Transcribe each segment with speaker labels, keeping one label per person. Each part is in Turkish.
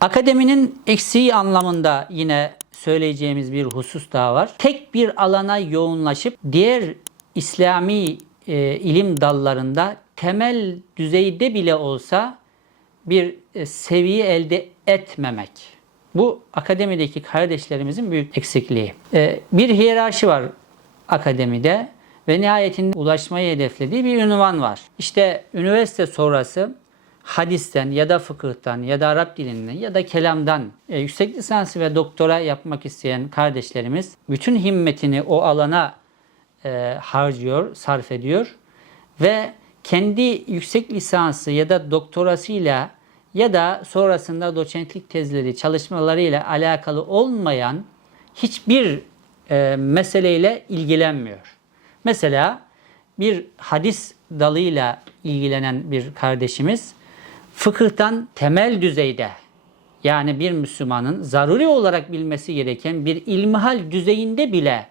Speaker 1: Akademinin eksiği anlamında yine söyleyeceğimiz bir husus daha var. Tek bir alana yoğunlaşıp diğer İslami e, ilim dallarında temel düzeyde bile olsa bir e, seviye elde etmemek. Bu akademideki kardeşlerimizin büyük eksikliği. E, bir hiyerarşi var akademide ve nihayetinde ulaşmayı hedeflediği bir ünvan var. İşte üniversite sonrası hadisten ya da fıkıhtan ya da Arap dilinden ya da kelamdan e, yüksek lisansı ve doktora yapmak isteyen kardeşlerimiz bütün himmetini o alana e, harcıyor, sarf ediyor ve kendi yüksek lisansı ya da doktorasıyla ya da sonrasında doçentlik tezleri, çalışmalarıyla alakalı olmayan hiçbir e, meseleyle ilgilenmiyor. Mesela bir hadis dalıyla ilgilenen bir kardeşimiz fıkıhtan temel düzeyde yani bir Müslümanın zaruri olarak bilmesi gereken bir ilmihal düzeyinde bile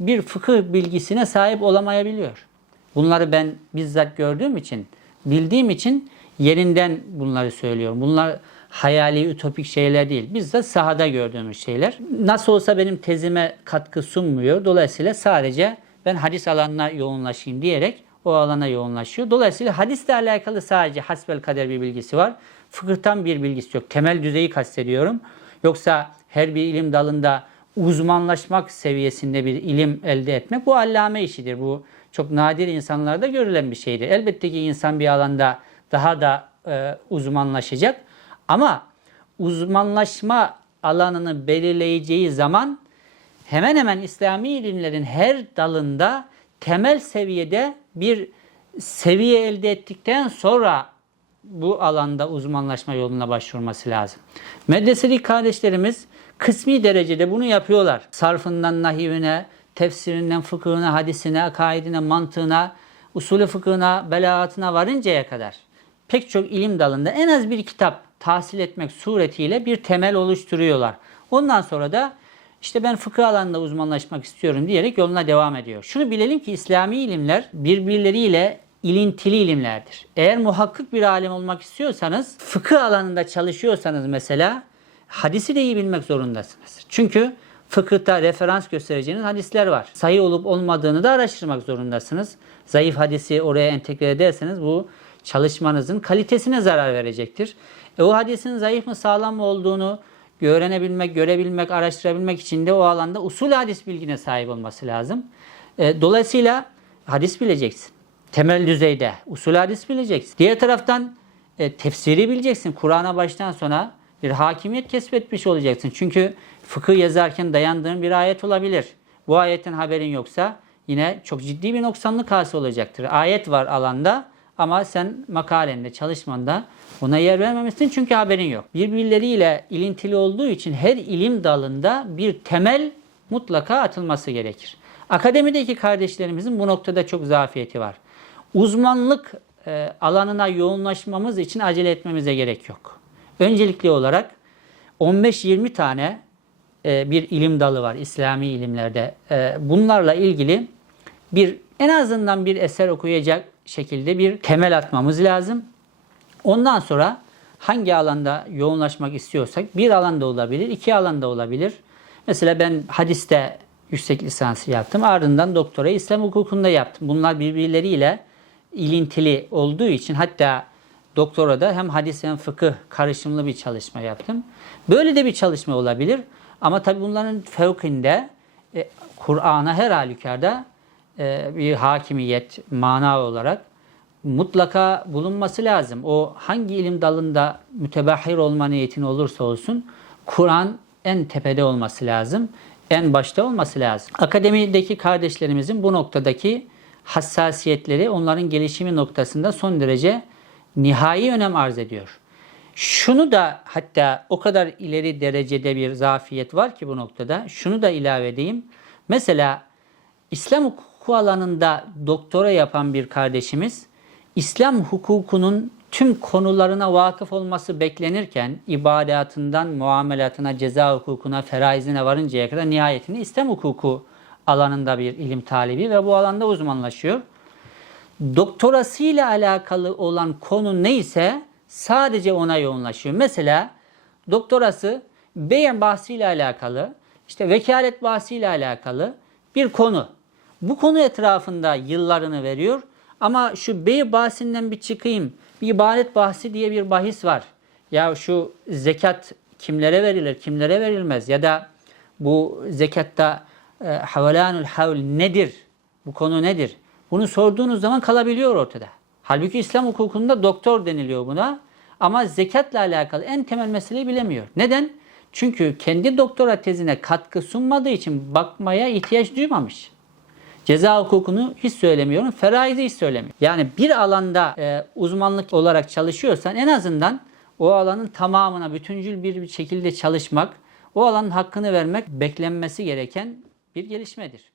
Speaker 1: bir fıkıh bilgisine sahip olamayabiliyor. Bunları ben bizzat gördüğüm için, bildiğim için yerinden bunları söylüyorum. Bunlar hayali, ütopik şeyler değil. Bizzat sahada gördüğümüz şeyler. Nasıl olsa benim tezime katkı sunmuyor. Dolayısıyla sadece ben hadis alanına yoğunlaşayım diyerek o alana yoğunlaşıyor. Dolayısıyla hadisle alakalı sadece hasbel kader bir bilgisi var. Fıkıhtan bir bilgisi yok. Temel düzeyi kastediyorum. Yoksa her bir ilim dalında uzmanlaşmak seviyesinde bir ilim elde etmek bu allame işidir. Bu çok nadir insanlarda görülen bir şeydir. Elbette ki insan bir alanda daha da e, uzmanlaşacak. Ama uzmanlaşma alanını belirleyeceği zaman hemen hemen İslami ilimlerin her dalında temel seviyede bir seviye elde ettikten sonra bu alanda uzmanlaşma yoluna başvurması lazım. Medreseli kardeşlerimiz kısmi derecede bunu yapıyorlar. Sarfından nahivine, tefsirinden fıkhına, hadisine, akaidine, mantığına, usulü fıkhına, belaatına varıncaya kadar pek çok ilim dalında en az bir kitap tahsil etmek suretiyle bir temel oluşturuyorlar. Ondan sonra da işte ben fıkıh alanında uzmanlaşmak istiyorum diyerek yoluna devam ediyor. Şunu bilelim ki İslami ilimler birbirleriyle ilintili ilimlerdir. Eğer muhakkik bir alim olmak istiyorsanız, fıkıh alanında çalışıyorsanız mesela hadisi de iyi bilmek zorundasınız. Çünkü fıkıhta referans göstereceğiniz hadisler var. Sayı olup olmadığını da araştırmak zorundasınız. Zayıf hadisi oraya entegre ederseniz bu çalışmanızın kalitesine zarar verecektir. E o hadisin zayıf mı sağlam mı olduğunu öğrenebilmek, görebilmek, araştırabilmek için de o alanda usul hadis bilgine sahip olması lazım. E, dolayısıyla hadis bileceksin. Temel düzeyde usul hadis bileceksin. Diğer taraftan e, tefsiri bileceksin. Kur'an'a baştan sona bir hakimiyet kesbetmiş olacaksın. Çünkü fıkıh yazarken dayandığın bir ayet olabilir. Bu ayetin haberin yoksa yine çok ciddi bir noksanlık hasıl olacaktır. Ayet var alanda ama sen makalende, çalışmanda buna yer vermemişsin çünkü haberin yok. Birbirleriyle ilintili olduğu için her ilim dalında bir temel mutlaka atılması gerekir. Akademideki kardeşlerimizin bu noktada çok zafiyeti var. Uzmanlık e, alanına yoğunlaşmamız için acele etmemize gerek yok. Öncelikli olarak 15-20 tane e, bir ilim dalı var İslami ilimlerde. E, bunlarla ilgili bir en azından bir eser okuyacak şekilde bir temel atmamız lazım. Ondan sonra hangi alanda yoğunlaşmak istiyorsak bir alanda olabilir, iki alanda olabilir. Mesela ben hadiste yüksek lisansı yaptım. Ardından doktora İslam hukukunda yaptım. Bunlar birbirleriyle ilintili olduğu için hatta doktora da hem hadis hem fıkıh karışımlı bir çalışma yaptım. Böyle de bir çalışma olabilir. Ama tabii bunların fevkinde e, Kur'an'a her halükarda bir hakimiyet mana olarak mutlaka bulunması lazım. O hangi ilim dalında mütebahhir olma niyetin olursa olsun Kur'an en tepede olması lazım. En başta olması lazım. Akademideki kardeşlerimizin bu noktadaki hassasiyetleri onların gelişimi noktasında son derece nihai önem arz ediyor. Şunu da hatta o kadar ileri derecede bir zafiyet var ki bu noktada. Şunu da ilave edeyim. Mesela İslam hukuku alanında doktora yapan bir kardeşimiz İslam hukukunun tüm konularına vakıf olması beklenirken ibadatından muamelatına, ceza hukukuna, feraizine varıncaya kadar nihayetinde İslam hukuku alanında bir ilim talibi ve bu alanda uzmanlaşıyor. Doktorasıyla alakalı olan konu neyse sadece ona yoğunlaşıyor. Mesela doktorası beyin bahsiyle alakalı, işte vekalet bahsiyle alakalı bir konu. Bu konu etrafında yıllarını veriyor ama şu bey bahsinden bir çıkayım. Bir ibadet bahsi diye bir bahis var. Ya şu zekat kimlere verilir, kimlere verilmez ya da bu zekatta e, havalanul havl nedir? Bu konu nedir? Bunu sorduğunuz zaman kalabiliyor ortada. Halbuki İslam hukukunda doktor deniliyor buna. Ama zekatla alakalı en temel meseleyi bilemiyor. Neden? Çünkü kendi doktora tezine katkı sunmadığı için bakmaya ihtiyaç duymamış. Ceza hukukunu hiç söylemiyorum, feraizi hiç söylemiyorum. Yani bir alanda e, uzmanlık olarak çalışıyorsan en azından o alanın tamamına bütüncül bir, şekilde çalışmak, o alanın hakkını vermek beklenmesi gereken bir gelişmedir.